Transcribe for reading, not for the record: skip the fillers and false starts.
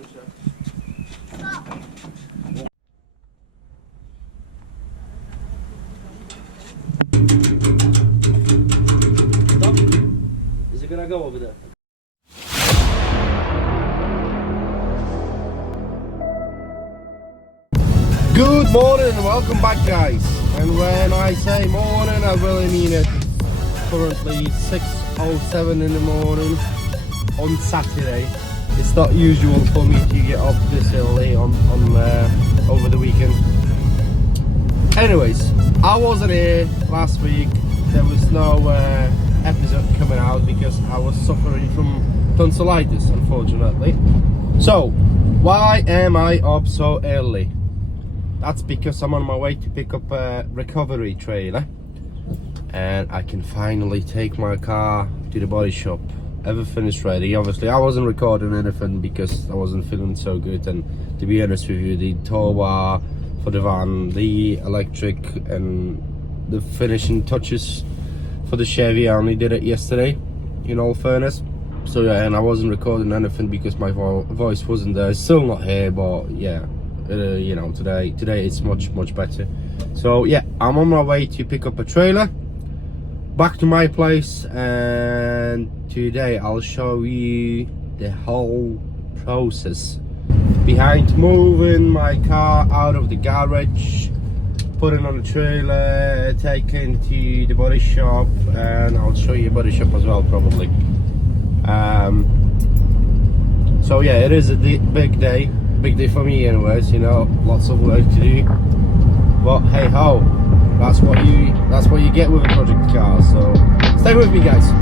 Stop. Is it gonna go over there? Good morning and welcome back, guys. And when I say morning, I really mean it. Currently 6:07 in the morning on Saturday. It's not usual for me to get up this early on over the weekend. Anyways, I wasn't here last week. There was no episode coming out because I was suffering from tonsillitis, unfortunately. So, why am I up so early? That's because I'm on my way to pick up a recovery trailer and I can finally take my car to the body shop. Everything is ready. Obviously I wasn't recording anything because I wasn't feeling so good, and to be honest with you, the tow bar for the van, the electric and the finishing touches for the Chevy, I only did it yesterday, in all fairness. So yeah, and I wasn't recording anything because my voice wasn't there. It's still not here, but yeah. You know, today it's much better. So yeah, I'm on my way to pick up a trailer back to my place, and today I'll show you the whole process behind moving my car out of the garage, putting on the trailer, taking to the body shop, and I'll show you body shop as well probably. So yeah, it is a big day for me anyways, you know, lots of work to do, but hey ho, that's what you get with a project car. So stay with me, guys.